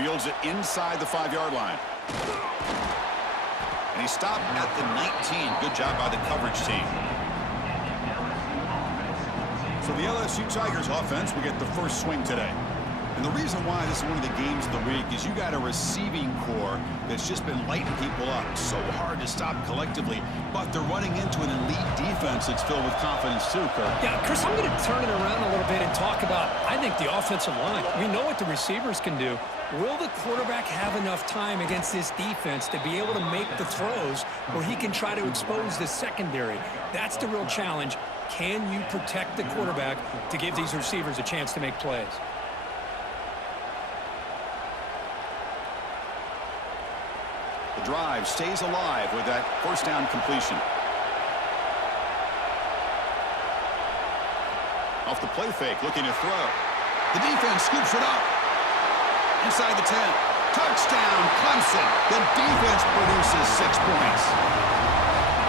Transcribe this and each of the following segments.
Fields it inside the 5-yard line. And he stopped at the 19. Good job by the coverage team. So the LSU Tigers offense will get the first swing today. And the reason why this is one of the games of the week is you got a receiving core that's just been lighting people up. So hard to stop collectively, but they're running into an elite defense that's filled with confidence too, Kirk. Yeah, Chris, I'm going to turn it around a little bit and talk about, I think, the offensive line. We know what the receivers can do. Will the quarterback have enough time against this defense to be able to make the throws where he can try to expose the secondary? That's the real challenge. Can you protect the quarterback to give these receivers a chance to make plays? The drive stays alive with that first down completion. Off the play fake, looking to throw. The defense scoops it up. Inside the 10. Touchdown, Clemson. The defense produces 6 points.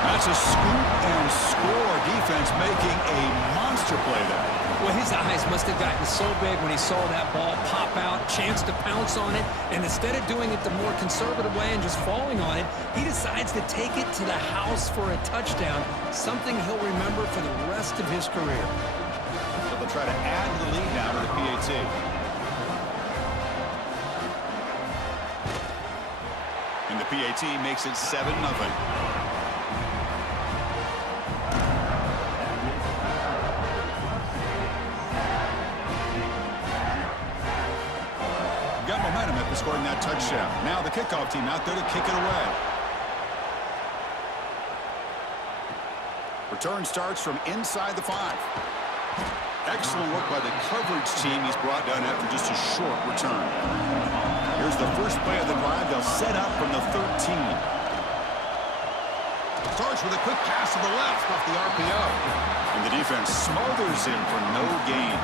That's a scoop and score. Defense making a monster play there. Well, his eyes must have gotten so big when he saw that ball pop out, chance to pounce on it, and instead of doing it the more conservative way and just falling on it, he decides to take it to the house for a touchdown, something he'll remember for the rest of his career. So they'll try to add the lead now to the PAT. And the PAT makes it 7-0. Scoring that touchdown. Now the kickoff team out there to kick it away. Return starts from inside the 5. Excellent work by the coverage team. He's brought down after just a short return. Here's the first play of the drive. They'll set up from the 13. Starts with a quick pass to the left off the RPO. And the defense smothers him for no gain.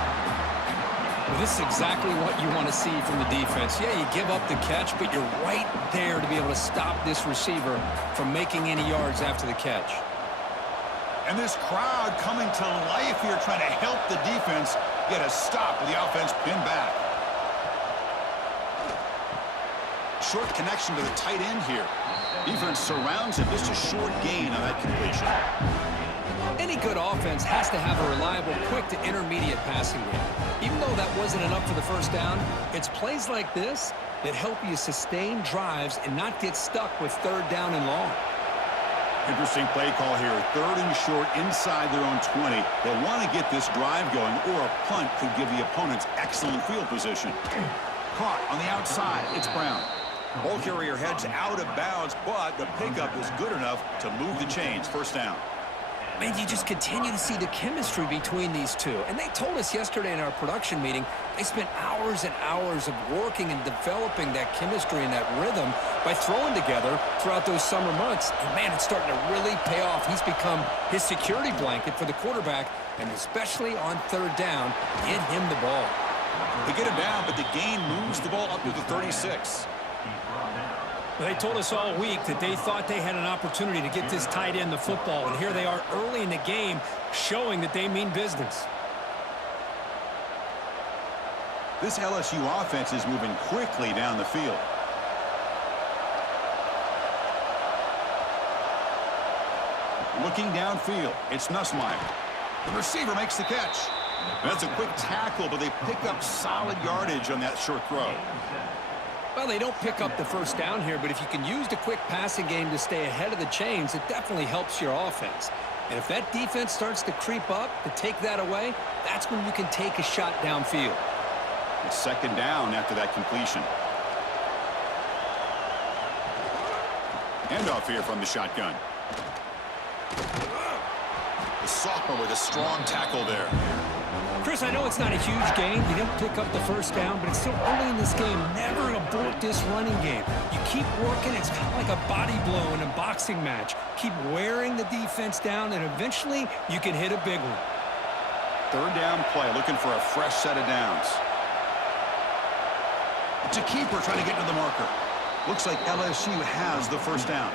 Well, this is exactly what you want to see from the defense. Yeah, you give up the catch, but you're right there to be able to stop this receiver from making any yards after the catch. And this crowd coming to life here, trying to help the defense get a stop with the offense pinned back. Short connection to the tight end here. Defense surrounds him. Just a short gain on that completion. Any good offense has to have a reliable, quick to intermediate passing game. Even though that wasn't enough for the first down, it's plays like this that help you sustain drives and not get stuck with 3rd down and long. Interesting play call here. 3rd and short inside their own 20. They want to get this drive going, or a punt could give the opponents excellent field position. Caught on the outside. It's Brown. Ball carrier heads out of bounds, but the pickup is good enough to move the chains. First down. Man, you just continue to see the chemistry between these two. And they told us yesterday in our production meeting, they spent hours and hours of working and developing that chemistry and that rhythm by throwing together throughout those summer months. And, man, it's starting to really pay off. He's become his security blanket for the quarterback, and especially on 3rd down, get him the ball. They get him down, but the gain moves the ball up to the 36. They told us all week that they thought they had an opportunity to get this tight end the football, and here they are early in the game showing that they mean business. This LSU offense is moving quickly down the field. Looking downfield, it's Nussmeier. The receiver makes the catch. That's a quick tackle, but they pick up solid yardage on that short throw. Well, they don't pick up the first down here, but if you can use the quick passing game to stay ahead of the chains, it definitely helps your offense. And if that defense starts to creep up to take that away, that's when you can take a shot downfield. It's 2nd down after that completion. Handoff here from the shotgun. The sophomore with a strong tackle there. Chris, I know it's not a huge gain. You didn't pick up the first down, but it's still early in this game. Never abort this running game. You keep working. It's kind of like a body blow in a boxing match. Keep wearing the defense down, and eventually you can hit a big one. 3rd down play, looking for a fresh set of downs. It's a keeper trying to get to the marker. Looks like LSU has the first down.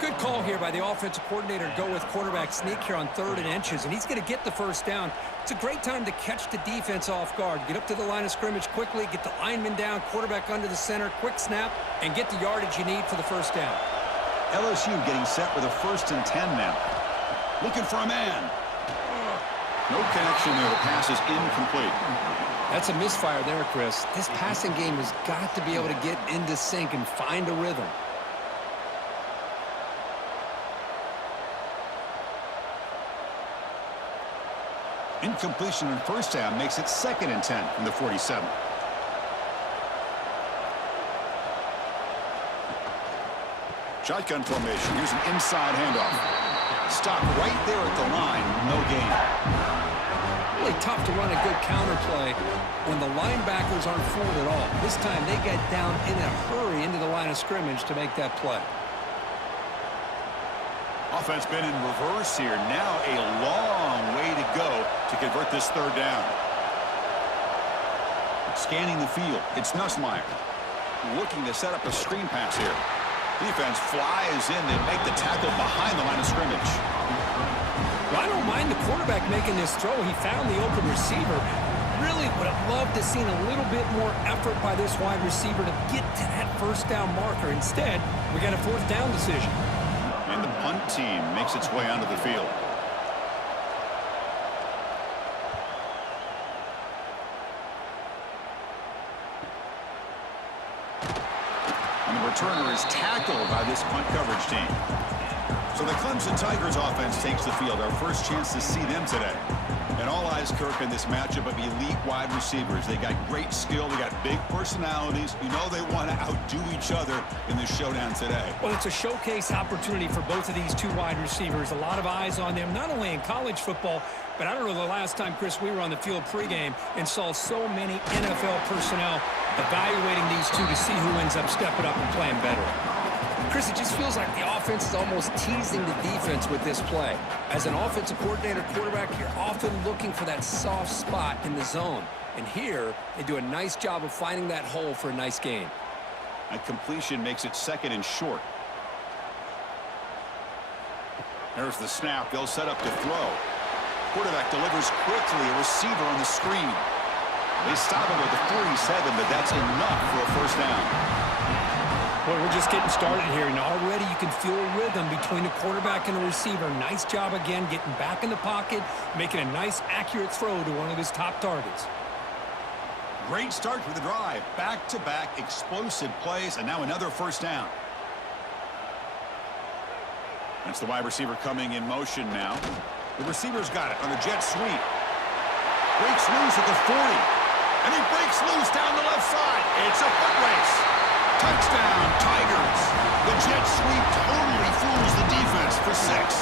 Good call here by the offensive coordinator to go with quarterback sneak here on 3rd and inches, and he's going to get the first down. It's a great time to catch the defense off guard. Get up to the line of scrimmage quickly, get the lineman down, quarterback under the center, quick snap, and get the yardage you need for the first down. LSU getting set with a 1st and 10 now. Looking for a man. No connection there. The pass is incomplete. That's a misfire there, Chris. This passing game has got to be able to get into sync and find a rhythm. Incompletion in first down makes it 2nd and 10 from the 47. Shotgun formation. Here's an inside handoff. Stop right there at the line. No gain. Really tough to run a good counter play when the linebackers aren't fooled at all. This time they get down in a hurry into the line of scrimmage to make that play. Offense been in reverse here. Now a long way to go to convert this 3rd down. Scanning the field. It's Nussmeier. Looking to set up a screen pass here. Defense flies in to make the tackle behind the line of scrimmage. Well, I don't mind the quarterback making this throw. He found the open receiver. Really would have loved to seen a little bit more effort by this wide receiver to get to that first down marker. Instead, we got a 4th down decision. And the punt team makes its way onto the field. And the returner is tackled by this punt coverage team. So the Clemson Tigers offense takes the field. Our first chance to see them today. And all eyes, Kirk, in this matchup of elite wide receivers. They got great skill. They got big personalities. You know they want to outdo each other in this showdown today. Well, it's a showcase opportunity for both of these two wide receivers. A lot of eyes on them, not only in college football, but I don't know the last time, Chris, we were on the field pregame and saw so many NFL personnel evaluating these two to see who ends up stepping up and playing better. Chris, it just feels like the offense is almost teasing the defense with this play. As an offensive coordinator quarterback, you're often looking for that soft spot in the zone. And here, they do a nice job of finding that hole for a nice gain. A completion makes it 2nd and short. There's the snap. They'll set up to throw. Quarterback delivers quickly. A receiver on the screen. They stop him with the 47, but that's enough for a first down. Well, we're just getting started here, and already you can feel a rhythm between the quarterback and the receiver. Nice job again getting back in the pocket, making a nice, accurate throw to one of his top targets. Great start for the drive. Back-to-back explosive plays, and now another first down. That's the wide receiver coming in motion now. The receiver's got it on a jet sweep. Breaks loose at the 40. And he breaks loose down the left side. It's a foot race. Touchdown, Tigers. The jet sweep totally fools the defense for 6.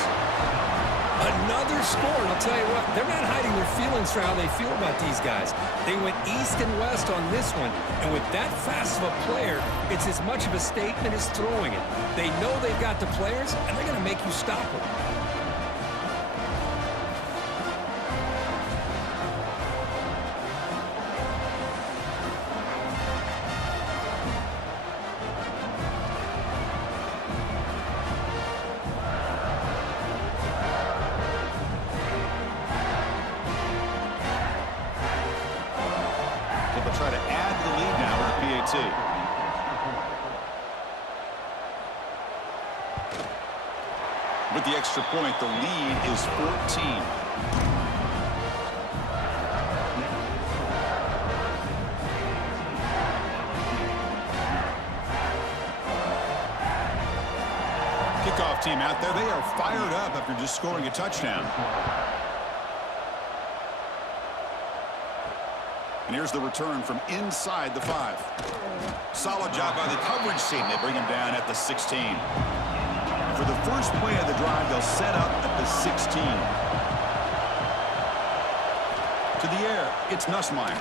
Another score, and I'll tell you what, they're not hiding their feelings for how they feel about these guys. They went east and west on this one, and with that fast of a player, it's as much of a statement as throwing it. They know they've got the players, and they're going to make you stop them. Try to add the lead now with the PAT. With the extra point, the lead is 14. Kickoff team out there. They are fired up after just scoring a touchdown. And here's the return from inside the 5. Solid job by the coverage team. They bring him down at the 16. For the first play of the drive, they'll set up at the 16. To the air, it's Nussmeier.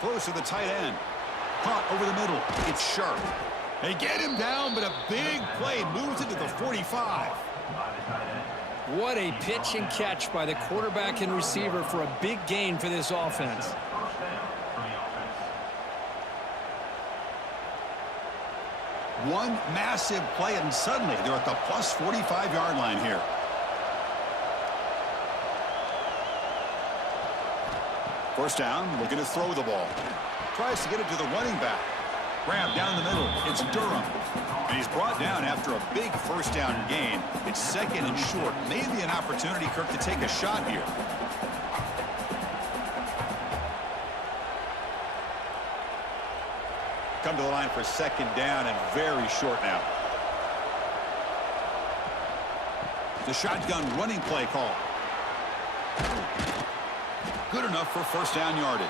Close to the tight end. Caught over the middle. It's Sharp. They get him down, but a big play moves it to the 45. What a pitch and catch by the quarterback and receiver for a big gain for this offense. One massive play, and suddenly they're at the plus 45-yard line here. First down, looking to throw the ball. Tries to get it to the running back. Grab down the middle. It's Durham. And he's brought down after a big first down gain. It's second and short. Maybe an opportunity, Kirk, to take a shot here. Come to the line for second down and very short now. The shotgun running play call. Good enough for first down yardage.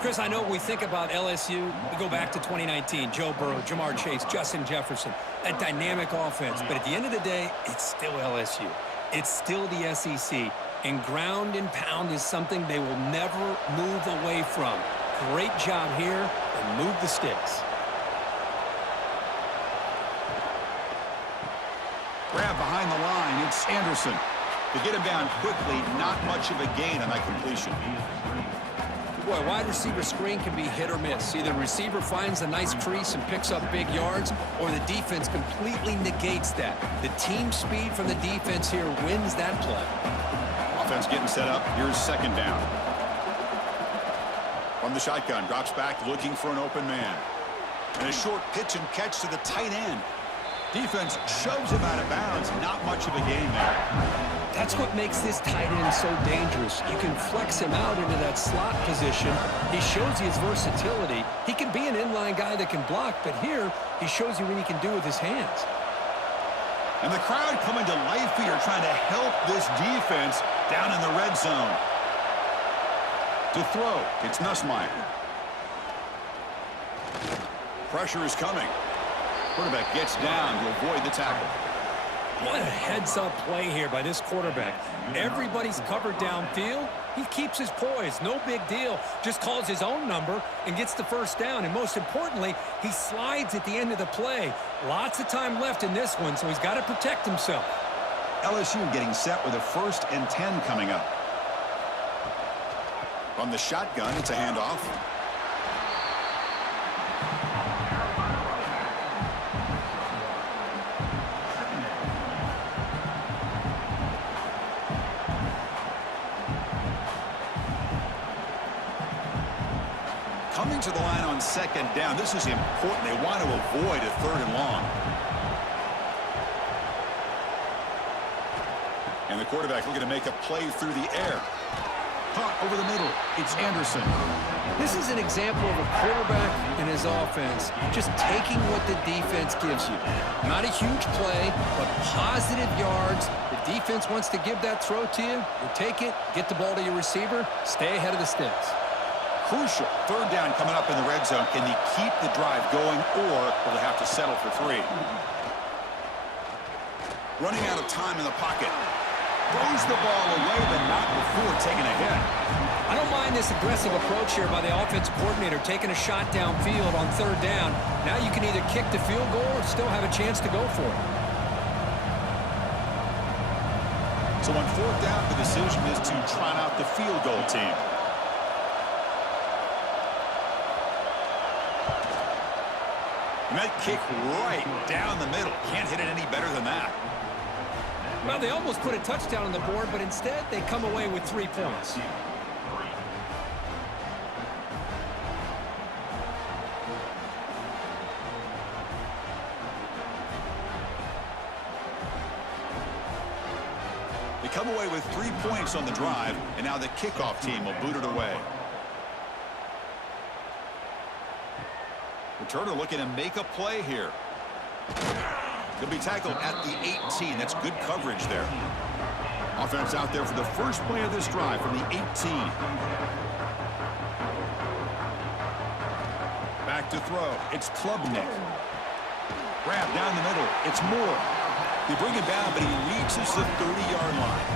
Chris, I know we think about LSU. We go back to 2019. Joe Burrow, Jamar Chase, Justin Jefferson. That dynamic offense. But at the end of the day, it's still LSU. It's still the SEC. And ground and pound is something they will never move away from. Great job here, and move the sticks. Grab behind the line. It's Anderson. To get him down quickly, not much of a gain on that completion. Boy, wide receiver screen can be hit or miss. Either the receiver finds a nice crease and picks up big yards, or the defense completely negates that. The team speed from the defense here wins that play. Offense getting set up. Here's second down. From the shotgun, drops back looking for an open man. And a short pitch and catch to the tight end. Defense shoves him out of bounds. Not much of a gain there. That's what makes this tight end so dangerous. You can flex him out into that slot position. He shows you his versatility. He can be an inline guy that can block, but here he shows you what he can do with his hands. And the crowd coming to life here, trying to help this defense down in the red zone. To throw, it's Nussmeier. Pressure is coming. Quarterback gets down to avoid the tackle. What a heads-up play here by this quarterback. Everybody's covered downfield. He keeps his poise. No big deal. Just calls his own number and gets the first down. And most importantly, he slides at the end of the play. Lots of time left in this one, so he's got to protect himself. LSU getting set with a 1st and 10 coming up. From the shotgun, it's a handoff. Coming to the line on second down. This is important. They want to avoid a 3rd and long. And the quarterback looking to make a play through the air. Caught over the middle. It's Anderson. This is an example of a quarterback and his offense just taking what the defense gives you. Not a huge play, but positive yards. The defense wants to give that throw to you. You take it, get the ball to your receiver, stay ahead of the sticks. Crucial 3rd down coming up in the red zone. Can they keep the drive going, or will they have to settle for 3? Running out of time in the pocket. Throws the ball away, but not before taking a hit. I don't mind this aggressive approach here by the offensive coordinator, taking a shot downfield on 3rd down. Now you can either kick the field goal or still have a chance to go for it. So on 4th down, the decision is to trot out the field goal team. And that kick right down the middle. Can't hit it any better than that. Well, they almost put a touchdown on the board, but instead they come away with 3 points. They come away with 3 points on the drive, and now the kickoff team will boot it away. Returner looking to make a play here. He'll be tackled at the 18. That's good coverage there. Offense out there for the first play of this drive from the 18. Back to throw. It's Klubnik. Grab down the middle. It's Moore. They bring him down, but he reaches the 30-yard line.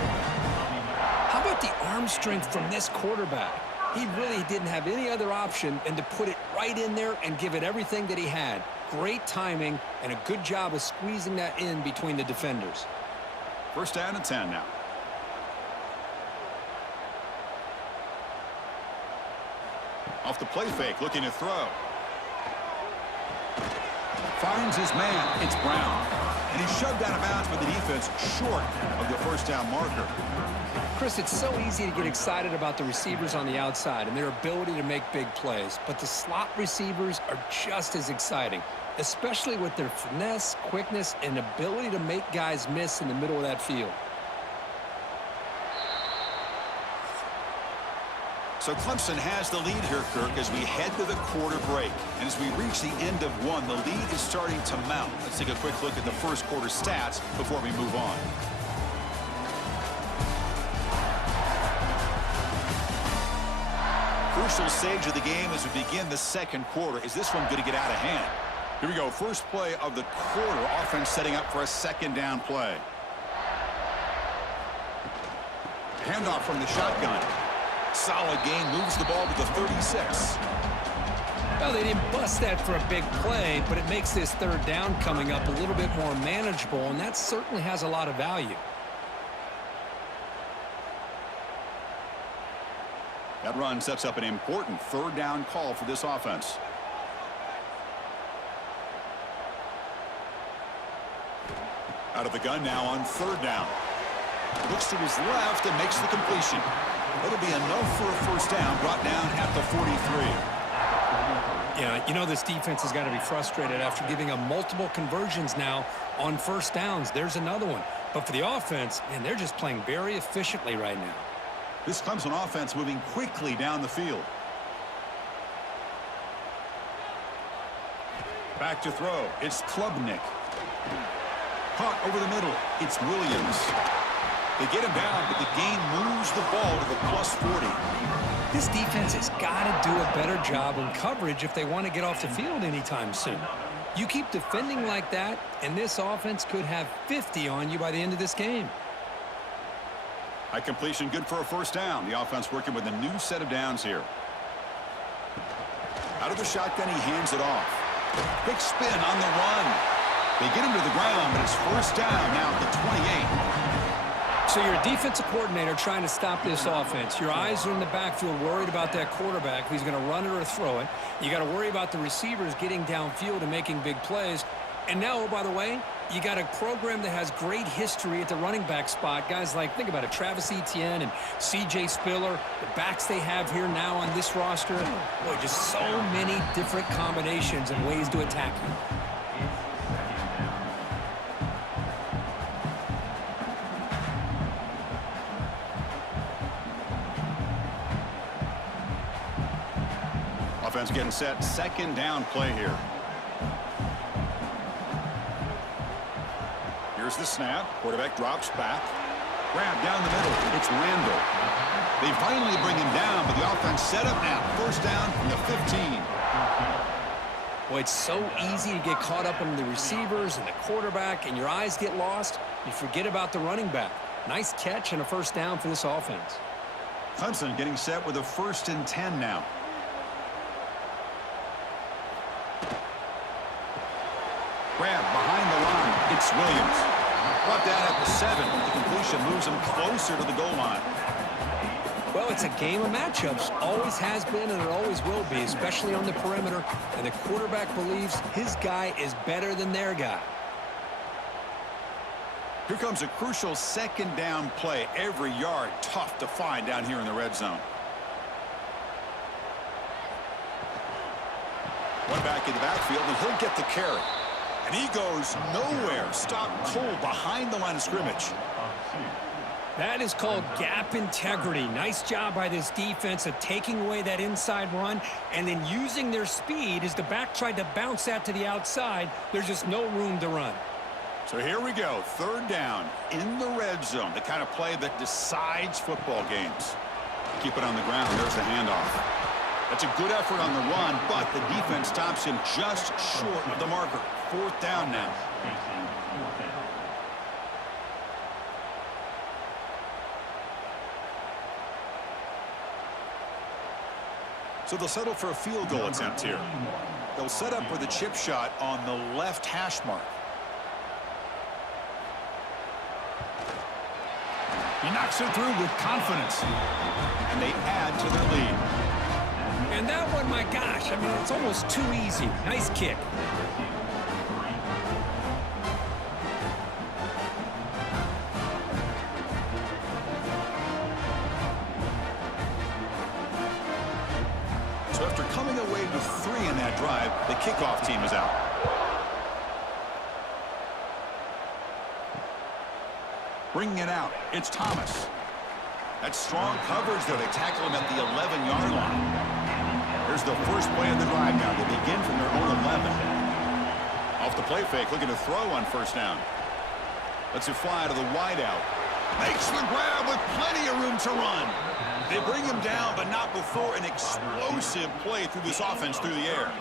How about the arm strength from this quarterback? He really didn't have any other option than to put it right in there and give it everything that he had. Great timing and a good job of squeezing that in between the defenders. 1st down and 10 now. Off the play fake, looking to throw. Finds his man. It's Brown. And he's shoved out of bounds by the defense short of the first down marker. Chris, it's so easy to get excited about the receivers on the outside and their ability to make big plays, but the slot receivers are just as exciting, especially with their finesse, quickness, and ability to make guys miss in the middle of that field. So Clemson has the lead here, Kirk, as we head to the quarter break. And as we reach the end of one, the lead is starting to mount. Let's take a quick look at the first quarter stats before we move on. Crucial stage of the game as we begin the second quarter. Is this one going to get out of hand? Here we go. First play of the quarter. Offense setting up for a second down play. Handoff from the shotgun. Solid gain, moves the ball to the 36. Well, they didn't bust that for a big play, but it makes this third down coming up a little bit more manageable, and that certainly has a lot of value. That run sets up an important third down call for this offense. Out of the gun now on third down. Looks to his left and makes the completion. It'll be enough for a first down, brought down at the 43. Yeah, you know this defense has got to be frustrated after giving up multiple conversions now on first downs. There's another one. But for the offense, man, they're just playing very efficiently right now. This Clemson offense moving quickly down the field. Back to throw. It's Klubnik. Caught over the middle. It's Williams. They get him down, but the gain moves the ball to the plus 40. This defense has got to do a better job in coverage if they want to get off the field anytime soon. You keep defending like that, and this offense could have 50 on you by the end of this game. High completion, good for a first down. The offense working with a new set of downs here. Out of the shotgun, he hands it off. Big spin on the run. They get him to the ground, but it's first down now at the 28. So you're a defensive coordinator trying to stop this offense. Your eyes are in the backfield worried about that quarterback, if he's going to run it or throw it. You got to worry about the receivers getting downfield and making big plays. And now, oh, by the way, you got a program that has great history at the running back spot. Guys like, think about it, Travis Etienne and C.J. Spiller, the backs they have here now on this roster. Boy, just so many different combinations and ways to attack you. Offense getting set. Second down play here. Here's the snap. Quarterback drops back. Grab down the middle. It's Randall. They finally bring him down, but the offense set up now. First down from the 15. Boy, it's so easy to get caught up in the receivers and the quarterback, and your eyes get lost. You forget about the running back. Nice catch and a first down for this offense. Clemson getting set with a 1st and 10 now. Grab behind the line. It's Williams. Brought down at the 7. The completion moves him closer to the goal line. Well, it's a game of matchups. Always has been and it always will be, especially on the perimeter. And the quarterback believes his guy is better than their guy. Here comes a crucial second down play. Every yard tough to find down here in the red zone. One back in the backfield, and he'll get the carry. And he goes nowhere. Stop cold behind the line of scrimmage. That is called gap integrity. Nice job by this defense of taking away that inside run and then using their speed as the back tried to bounce that to the outside. There's just no room to run. So here we go. Third down in the red zone. The kind of play that decides football games. Keep it on the ground. There's the handoff. That's a good effort on the run, but the defense stops him just short of the marker. Fourth down now. So they'll settle for a field goal attempt here. They'll set up for the chip shot on the left hash mark. He knocks it through with confidence. And they add to their lead. And that one, my gosh, I mean, it's almost too easy. Nice kick. So after coming away with 3 in that drive, the kickoff team is out. Bringing it out, it's Thomas. That's strong coverage, though. They tackle him at the 11-yard line. Here's the first play of the drive now. They begin from their own 11. Off the play fake, looking to throw on first down. Lets it fly to the wideout. Makes the grab with plenty of room to run. They bring him down, but not before an explosive play through this offense through the air.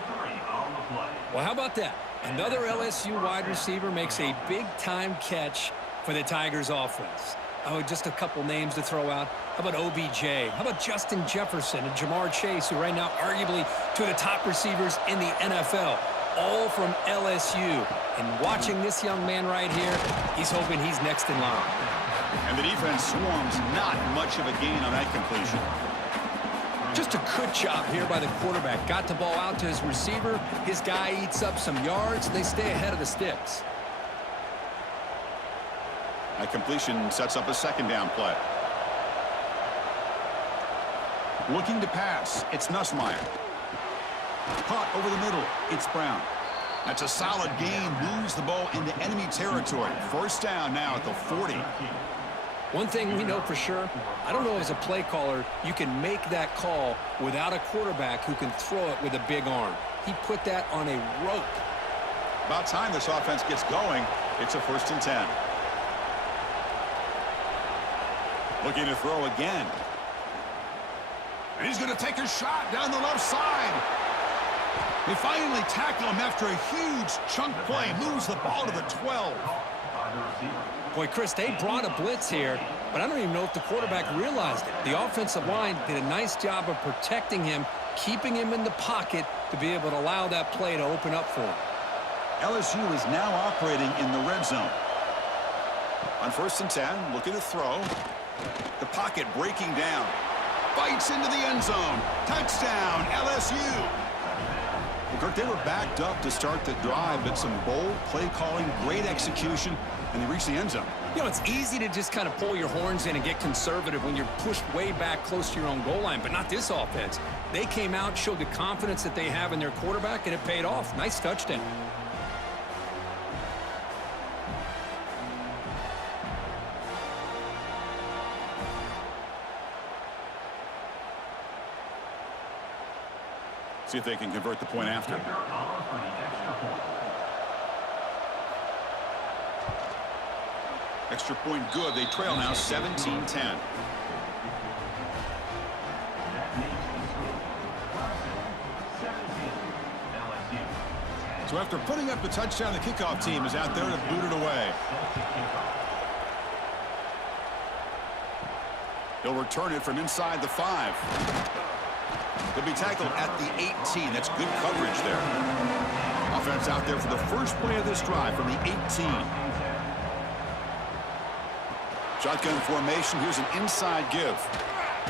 Well, how about that? Another LSU wide receiver makes a big-time catch for the Tigers offense. Oh, just a couple names to throw out. How about OBJ? How about Justin Jefferson and Jamar Chase, who right now arguably two of the top receivers in the NFL, all from LSU. And watching this young man right here, he's hoping he's next in line. And the defense swarms, not much of a gain on that completion. Just a good job here by the quarterback. Got the ball out to his receiver. His guy eats up some yards. They stay ahead of the sticks. That completion sets up a second down play. Looking to pass, it's Nussmeier. Caught over the middle, it's Brown. That's a solid gain, moves the ball into enemy territory. First down now at the 40. One thing we know for sure, I don't know as a play caller, you can make that call without a quarterback who can throw it with a big arm. He put that on a rope. About time this offense gets going. It's a 1st and 10. Looking to throw again. And he's going to take a shot down the left side. They finally tackle him after a huge chunk play. Moves the ball to the 12. Boy, Chris, they brought a blitz here, but I don't even know if the quarterback realized it. The offensive line did a nice job of protecting him, keeping him in the pocket to be able to allow that play to open up for him. LSU is now operating in the red zone. On 1st and 10, looking to throw. The pocket breaking down. Bites into the end zone. Touchdown, LSU. Well, Kirk, they were backed up to start the drive, but some bold play calling, great execution, and they reached the end zone. You know, it's easy to just kind of pull your horns in and get conservative when you're pushed way back close to your own goal line, but not this offense. They came out, showed the confidence that they have in their quarterback, and it paid off. Nice touchdown. See if they can convert the point after. Extra point good. They trail now 17-10. So after putting up the touchdown, the kickoff team is out there to boot it away. They'll return it from inside the 5. They'll be tackled at the 18. That's good coverage there. Offense out there for the first play of this drive from the 18. Shotgun formation. Here's an inside give.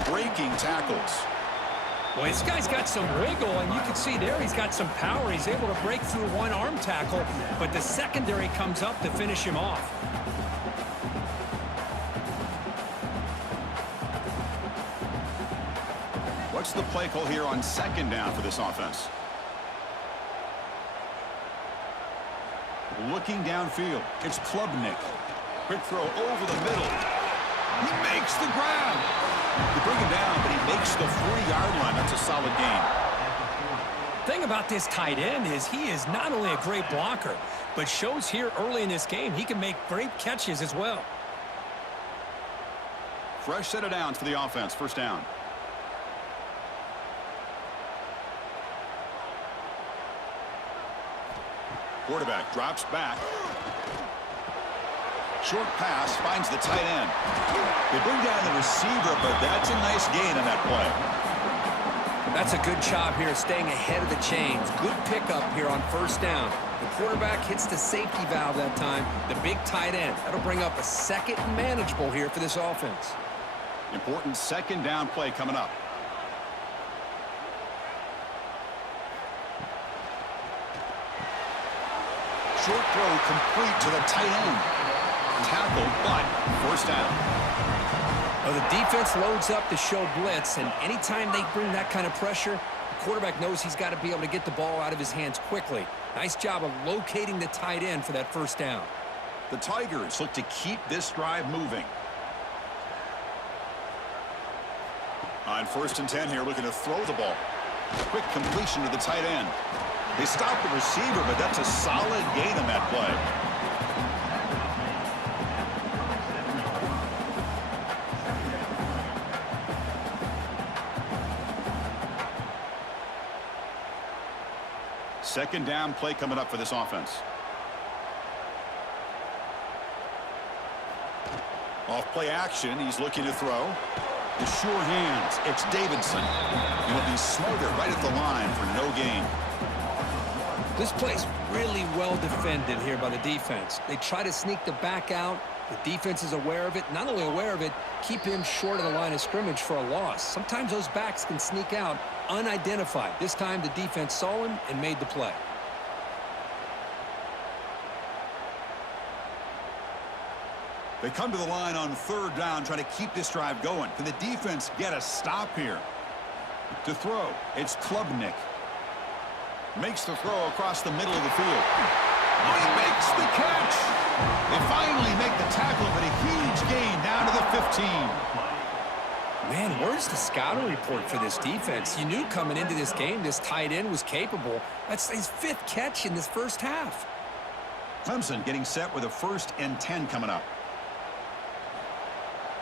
Breaking tackles. Well, this guy's got some wiggle, and you can see there he's got some power. He's able to break through one arm tackle, but the secondary comes up to finish him off. What's the play call here on second down for this offense? Looking downfield, it's Klubnik. Quick throw over the middle. He makes the grab. They bring him down, but he makes the 40-yard line. That's a solid gain. Thing about this tight end is he is not only a great blocker, but shows here early in this game he can make great catches as well. Fresh set of downs for the offense. First down. Quarterback drops back. Short pass finds the tight end. They bring down the receiver, but that's a nice gain on that play. That's a good job here staying ahead of the chains. Good pickup here on first down. The quarterback hits the safety valve that time. The big tight end. That'll bring up a second and manageable here for this offense. Important second down play coming up. Short throw complete to the tight end. Tackle, but first down. Well, the defense loads up to show blitz, and anytime they bring that kind of pressure, the quarterback knows he's got to be able to get the ball out of his hands quickly. Nice job of locating the tight end for that first down. The Tigers look to keep this drive moving. On 1st and 10 here, looking to throw the ball. Quick completion to the tight end. They stop the receiver, but that's a solid gain on that play. Second down play coming up for this offense. Off play action, he's looking to throw. The sure hands, it's Davidson. He'll be smothered right at the line for no gain. This play's really well defended here by the defense. They try to sneak the back out. The defense is aware of it. Not only aware of it, keep him short of the line of scrimmage for a loss. Sometimes those backs can sneak out unidentified. This time the defense saw him and made the play. They come to the line on 3rd down, trying to keep this drive going. Can the defense get a stop here? To throw, it's Klubnik. Makes the throw across the middle of the field. Oh, he makes the catch! They finally make the tackle, but a huge gain down to the 15. Man, where's the scouting report for this defense? You knew coming into this game this tight end was capable. That's his 5th catch in this first half. Clemson getting set with a 1st and 10 coming up.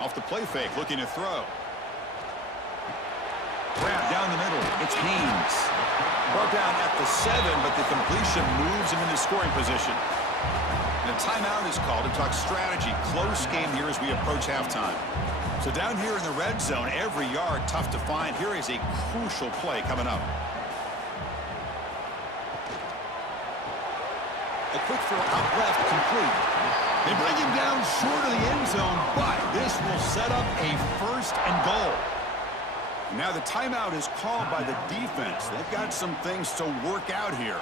Off the play fake, looking to throw. Grab down the middle. It's Haynes. Brought down at the 7, but the completion moves him into scoring position. And a timeout is called to talk strategy. Close game here as we approach halftime. So down here in the red zone, every yard tough to find. Here is a crucial play coming up. A quick throw out left, complete. They bring him down short of the end zone, but this will set up a 1st and goal. Now the timeout is called by the defense. They've got some things to work out here.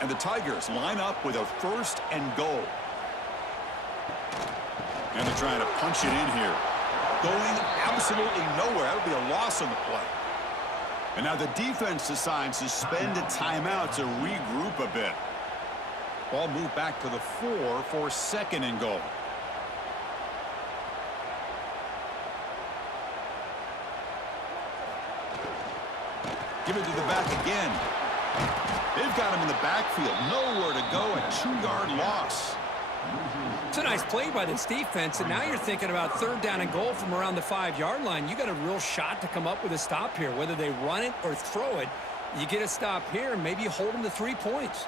And the Tigers line up with a 1st and goal. And they're trying to punch it in here. Going absolutely nowhere. That'll be a loss on the play. And now the defense decides to spend a timeout to regroup a bit. Ball moved back to the 4 for 2nd and goal. Give it to the back again. They've got him in the backfield. Nowhere to go. A 2-yard loss. It's a nice play by this defense, and now you're thinking about 3rd down and goal from around the 5-yard line. You got a real shot to come up with a stop here. Whether they run it or throw it, you get a stop here, and maybe you hold them to 3 points.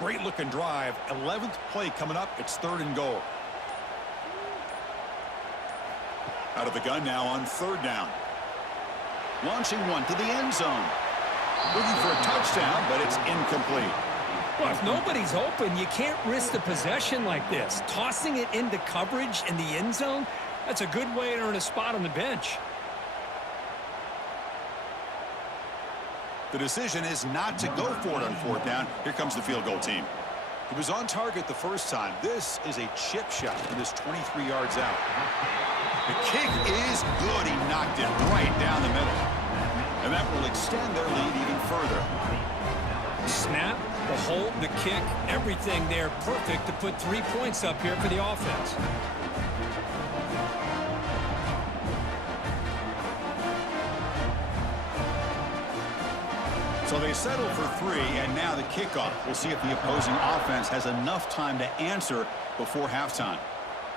Great looking drive. 11th play coming up. It's 3rd and goal. Out of the gun now on 3rd down. Launching one to the end zone. Looking for a touchdown, but it's incomplete. Well, if nobody's open, you can't risk the possession like this. Tossing it into coverage in the end zone, that's a good way to earn a spot on the bench. The decision is not to go for it on 4th down. Here comes the field goal team. He was on target the first time. This is a chip shot from this 23 yards out. The kick is good. He knocked it right down the middle. And that will extend their lead even further. Snap, the hold, the kick, everything there perfect to put 3 points up here for the offense. So they settle for 3, and now the kickoff. We'll see if the opposing offense has enough time to answer before halftime.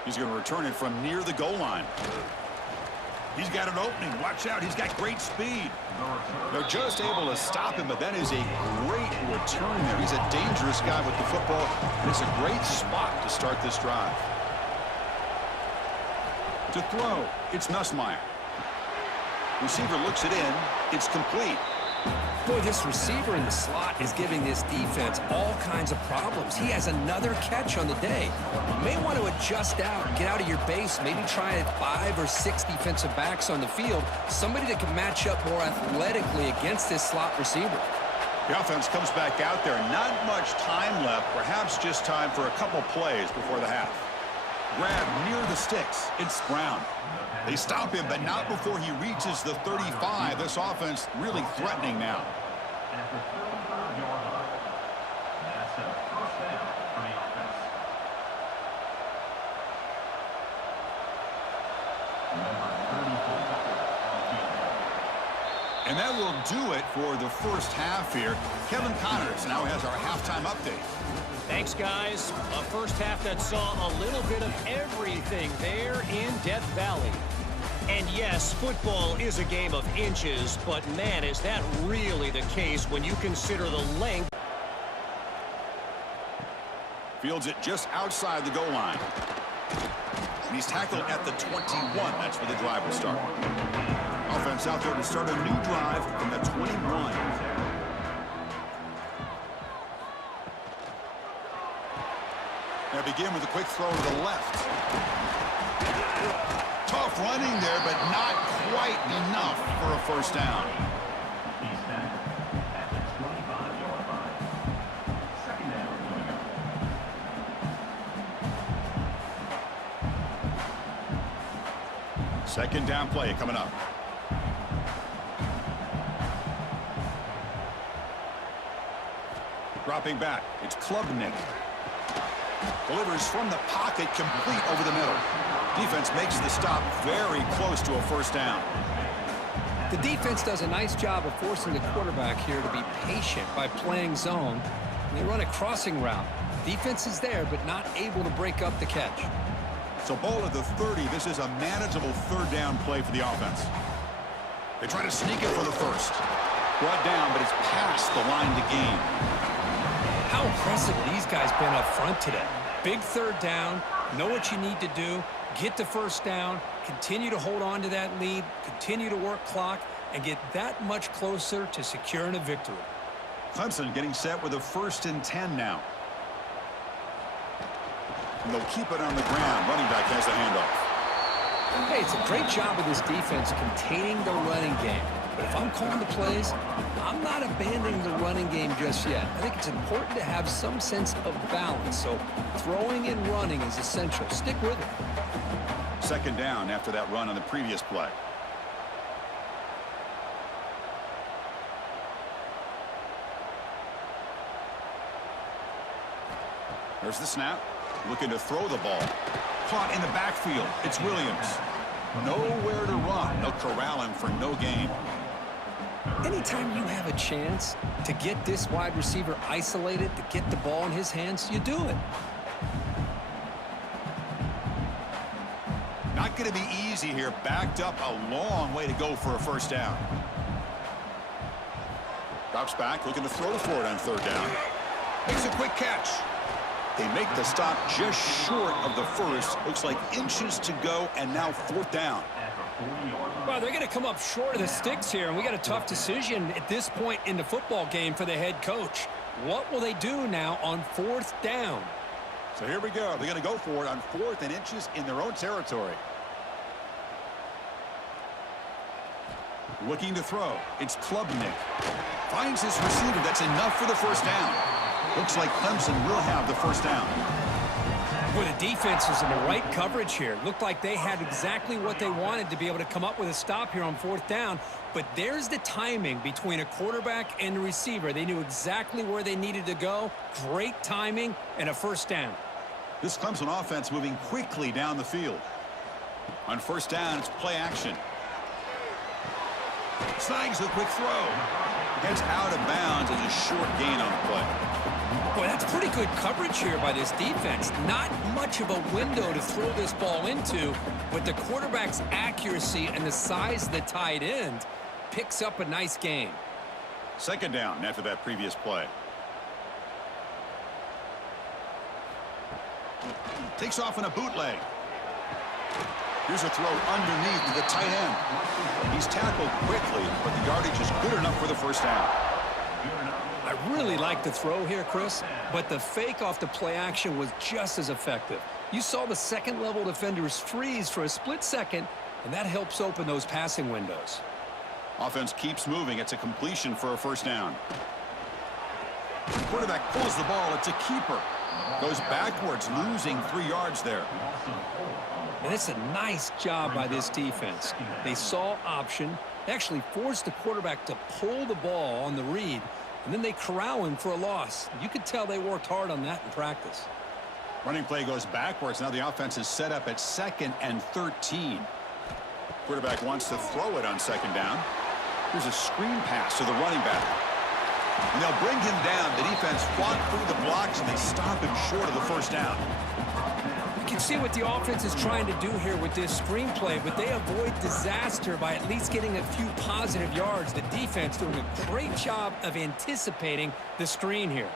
He's going to return it from near the goal line. He's got an opening. Watch out. He's got great speed. They're just able to stop him, but that is a great return there. He's a dangerous guy with the football, and it's a great spot to start this drive. To throw, it's Nussmeier. Receiver looks it in. It's complete. Boy, this receiver in the slot is giving this defense all kinds of problems. He has another catch on the day. You may want to adjust out, get out of your base, maybe try 5 or 6 defensive backs on the field, somebody that can match up more athletically against this slot receiver. The offense comes back out there. Not much time left, perhaps just time for a couple plays before the half. Grab near the sticks. It's Brown. They stop him, but not before he reaches the 35. This offense really threatening now. at the 35-yard line. That's a first down for the offense. Number 34 on the field. And that will do it for the first half here. Kevin Connors now has our halftime update. Thanks, guys. A first half that saw a little bit of everything there in Death Valley. And yes, football is a game of inches, but man, is that really the case when you consider the length. Fields it just outside the goal line. And he's tackled at the 21. That's where the drive will start. Offense out there to start a new drive from the 21. Now begin with a quick throw to the left. Tough running there, but not quite enough for a first down. He's tackled at the 25-yard line. Second down coming up. Second down play coming up. Dropping back, it's Klubnik. Delivers from the pocket, complete over the middle. Defense makes the stop very close to a first down. The defense does a nice job of forcing the quarterback here to be patient by playing zone. They run a crossing route. Defense is there, but not able to break up the catch. So ball at the 30. This is a manageable third down play for the offense. They try to sneak it for the first. Brought down, but it's past the line to gain. How impressive these guys been up front today. Big third down, know what you need to do, get the first down, continue to hold on to that lead, continue to work clock, and get that much closer to securing a victory. Clemson getting set with a 1st and 10 now. And they'll keep it on the ground. Running back has the handoff. Hey, it's a great job of this defense containing the running game. But if I'm calling the plays, I'm not abandoning the running game just yet. I think it's important to have some sense of balance. So throwing and running is essential. Stick with it. Second down after that run on the previous play. There's the snap. Looking to throw the ball. Caught in the backfield. It's Williams. Nowhere to run. They'll corral him for no gain. Anytime you have a chance to get this wide receiver isolated, to get the ball in his hands, you do it. Not going to be easy here. Backed up a long way to go for a first down. Drops back, looking to throw for it on third down. Makes a quick catch. They make the stop just short of the first. Looks like inches to go, and now fourth down. Well, they're going to come up short of the sticks here, and we got a tough decision at this point in the football game for the head coach. What will they do now on fourth down? So here we go. They're going to go for it on 4th and inches in their own territory. Looking to throw. It's Klubnik. Finds his receiver. That's enough for the first down. Looks like Clemson will have the first down. Well, the defense was in the right coverage here. Looked like they had exactly what they wanted to be able to come up with a stop here on fourth down. But there's the timing between a quarterback and the receiver. They knew exactly where they needed to go. Great timing and a first down. This Clemson offense moving quickly down the field. On first down, it's play action. Snags the quick throw. Heads out of bounds as a short gain on the play. Boy, that's pretty good coverage here by this defense. Not much of a window to throw this ball into, but the quarterback's accuracy and the size of the tight end picks up a nice gain. Second down after that previous play. Takes off in a bootleg. Here's a throw underneath to the tight end. He's tackled quickly, but the yardage is good enough for the first down. I really like the throw here, Chris, but the fake off the play action was just as effective. You saw the second-level defenders freeze for a split second, and that helps open those passing windows. Offense keeps moving. It's a completion for a first down. Quarterback pulls the ball. It's a keeper. Goes backwards, losing 3 yards there. And it's a nice job by this defense. They saw option, actually forced the quarterback to pull the ball on the read, and then they corral him for a loss. You could tell they worked hard on that in practice. Running play goes backwards. Now the offense is set up at 2nd and 13. Quarterback wants to throw it on 2nd down. Here's a screen pass to the running back. And they'll bring him down. The defense fought through the blocks, and they stop him short of the 1st down. You can see what the offense is trying to do here with this screenplay, but they avoid disaster by at least getting a few positive yards. The defense doing a great job of anticipating the screen here.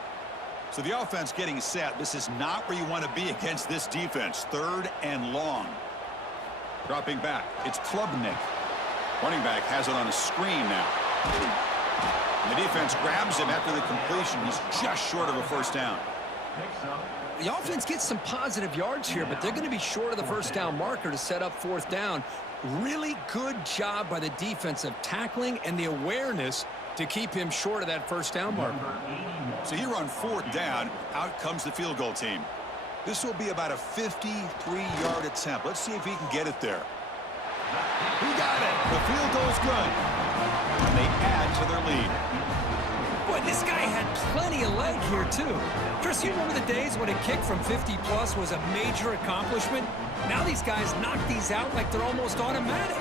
So the offense getting set. This is not where you want to be against this defense. 3rd and long. Dropping back. It's Klubnik. Running back has it on a screen now. And the defense grabs him after the completion. He's just short of a 1st down. The offense gets some positive yards here, but they're going to be short of the 1st down marker to set up 4th down. Really good job by the defense of tackling and the awareness to keep him short of that 1st down marker. So here on 4th down, out comes the field goal team. This will be about a 53-yard attempt. Let's see if he can get it there. He got it. The field goal's good. And they add to their lead. Boy, this guy had plenty of leg here, too. Chris, you remember the days when a kick from 50-plus was a major accomplishment? Now these guys knock these out like they're almost automatic.